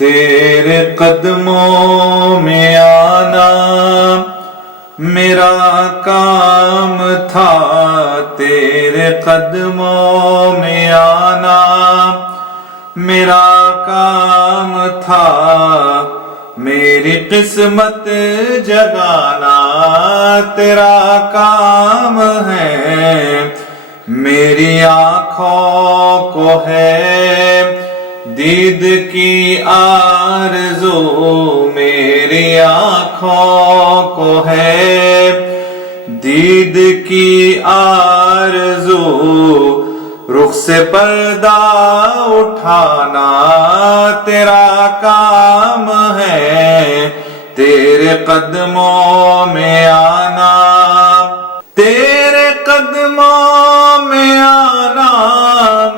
تیرے قدموں میں آنا میرا کام تھا، تیرے قدموں میں آنا میرا کام تھا، میری قسمت جگانا تیرا کام ہے، میری آنکھوں کو ہے دید کی آرزو، میری آنکھوں کو ہے دید کی آرزو، رخ سے پردہ اٹھانا تیرا کام ہے، تیرے قدموں میں آنا، تیرے قدموں میں آنا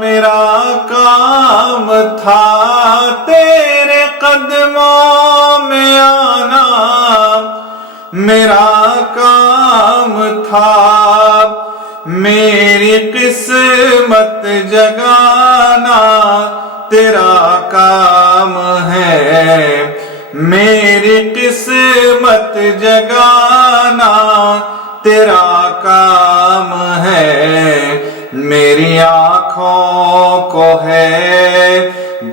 میرا کام تھا، تیرے قدموں میں آنا میرا کام تھا، میری قسمت جگانا تیرا کام ہے، میری قسمت جگانا تیرا کام ہے، میری آنکھوں کو ہے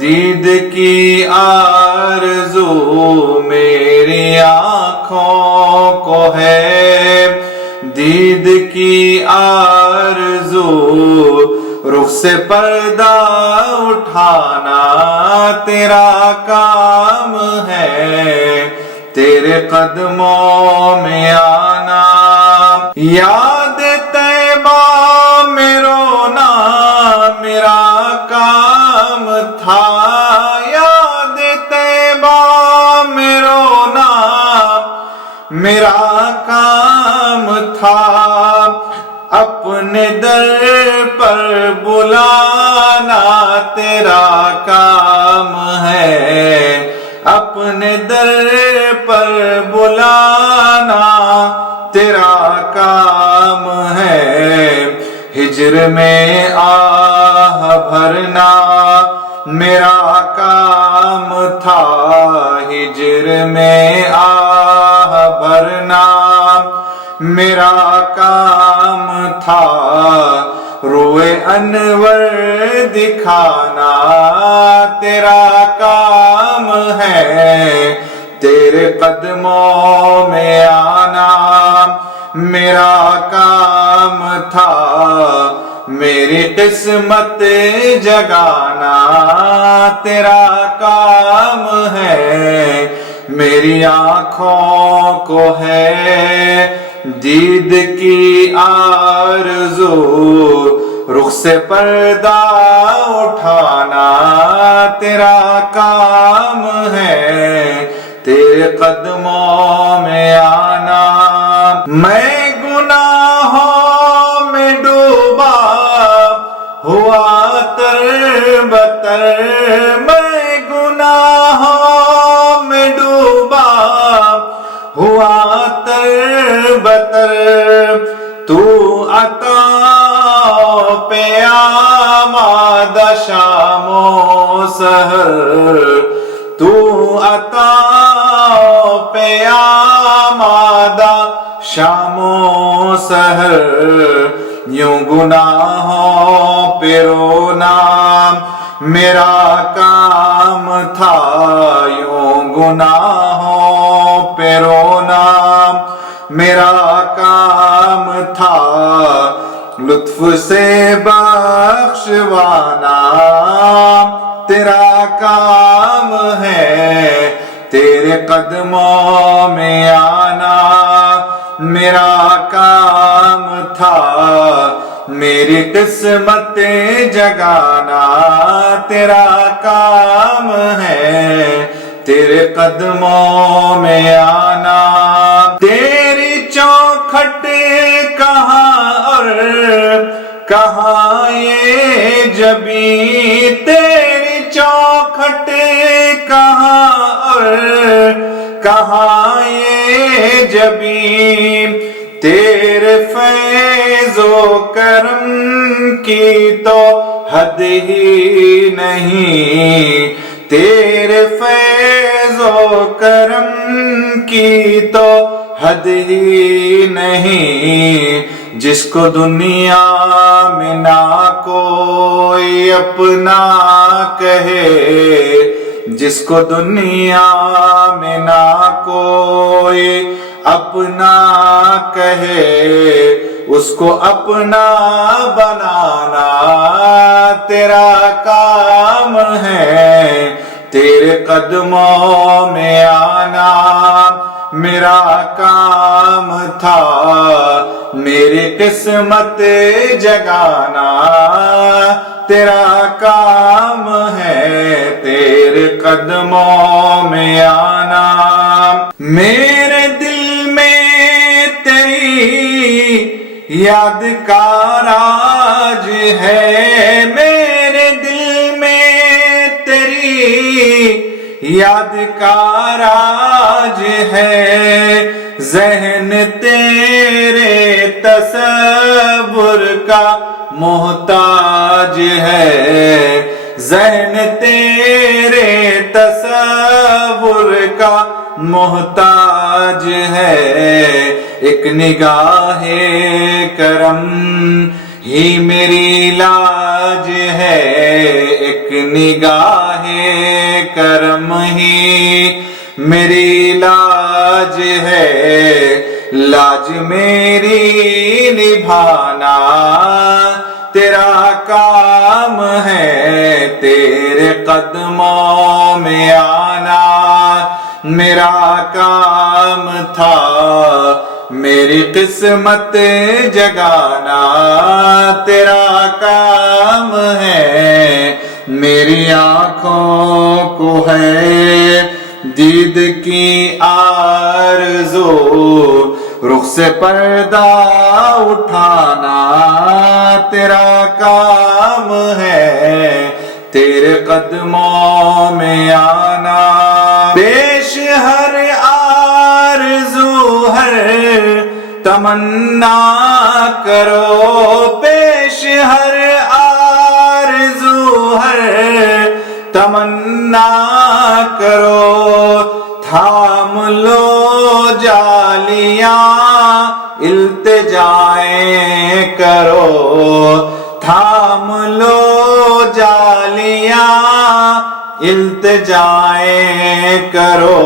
دید کی آرزو، میری آنکھوں کو ہے دید کی آرزو، رخ سے پردہ اٹھانا تیرا کام ہے، تیرے قدموں میں آنا، یاد طیبہ میں رونا میرا کام تھا، یاد طیبہ میں رونا میرا کام تھا، اپنے در پر بلانا تیرا کام ہے، اپنے در پر بلانا تیرا کام ہے، ہجر میں آہ بھرنا میرا کام تھا، ہجر میں آہ بھرنا میرا کام تھا، روئے انور دکھانا تیرا کام ہے، تیرے قدموں میں آنا میرا کام تھا، میری قسمت جگانا تیرا کام ہے، میری آنکھوں کو ہے دید کی آرزو، رخ سے پردہ اٹھانا تیرا کام ہے، تیرے قدموں میں آنا، میں گناہوں میں ڈوبا ہوا تر بتر، میں گناہوں میں ڈوبا ہوا تر بتر، تو عطا پہ آمادہ شام و سحر، تو عطا پہ آمادہ شام و سحر، یوں گناہوں پہ رونا میرا کام تھا، یوں گناہوں پہ رونا میرا کام تھا، لطف سے بخشوانا تیرا کام ہے، تیرے قدموں میں آنا میرا کام تھا، میری قسمت جگانا تیرا کام ہے، تیرے قدموں میں آنا، تیری چوکھٹ کہاں اور کہاں یہ جبیں، تیری چوکھٹ کہاں اور کہاں یہ جبیں، تیرے فیض و کرم کی تو حد ہی نہیں، تیرے فیض و کرم کی تو حد ہی نہیں، جس کو دنیا میں نہ کوئی اپنا کہے، جس کو دنیا میں نہ کوئی اپنا کہے، اس کو اپنا بنانا تیرا کام ہے، تیرے قدموں میں آنا میرا کام تھا، میری قسمت جگانا تیرا کام ہے، تیرے قدموں میں آنا۔ میرے دل میں تیری یاد کا راج ہے، میرے دل میں تیری یاد کا راج ہے، ذہن تیرے تصور کا محتاج ہے، ذہن تیرے تصور کا محتاج ہے، ایک نگاہ کرم ہی میری لاج ہے، ایک نگاہ کرم ہی میری لاج ہے، لاج میری نبھانا تیرا کام ہے، تیرے قدموں میں آنا میرا کام تھا، میری قسمت جگانا تیرا کام ہے، میری آنکھوں کو ہے دید کی آرزو، رخ سے پردہ اٹھانا تیرا کام ہے، تیرے قدموں میں آنا، پیش ہر آرزو ہر تمنا کرو، پیش ہر آرزو ہر تمنا کرو، تھام لو جالیاں التجائیں کرو، تھام لو جالیاں التجائیں کرو،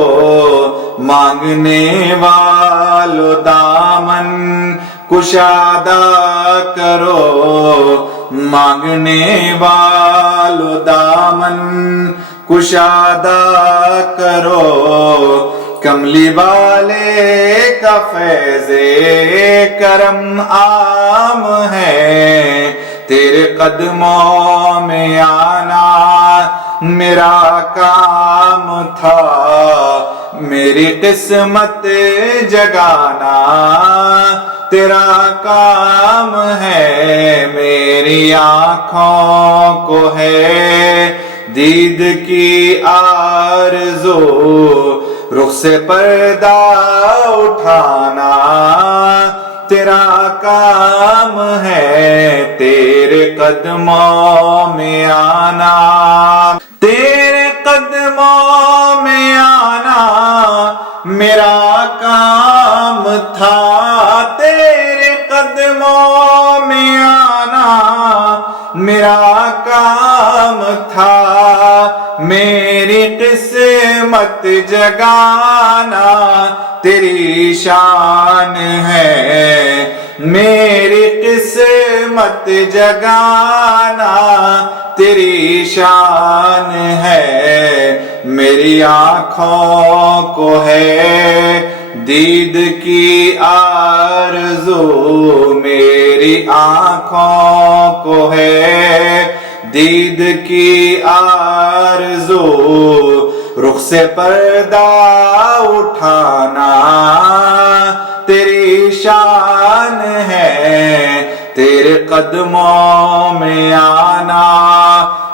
مانگنے والو دامن کشادہ کرو، مانگنے والو دامن کشادہ کرو، کملی والے کا فیض کرم عام ہے، تیرے قدموں میں آنا میرا کام تھا، میری قسمت جگانا تیرا کام ہے، میری آنکھوں کو ہے دید کی آرزو، رخ سے پردہ اٹھانا تیرا کام ہے، تیرے قدموں میں آنا، تیرے قدموں میں آنا میرا کام تھا، تیرے قدموں میں آنا میرا کام تھا، میری قسمت جگانا تیری شان ہے، میری قسمت جگانا تیری شان ہے، میری آنکھوں کو ہے دید کی آرزو، میری آنکھوں کو ہے دید کی آرزو، رخ سے پردہ اٹھانا تیری شان ہے، تیرے قدموں میں آنا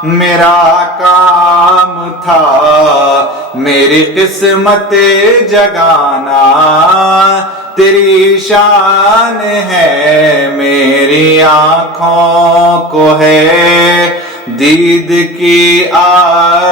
میرا کام تھا، میری قسمت جگانا تیری شان ہے، میری آنکھوں کو ہے دید کی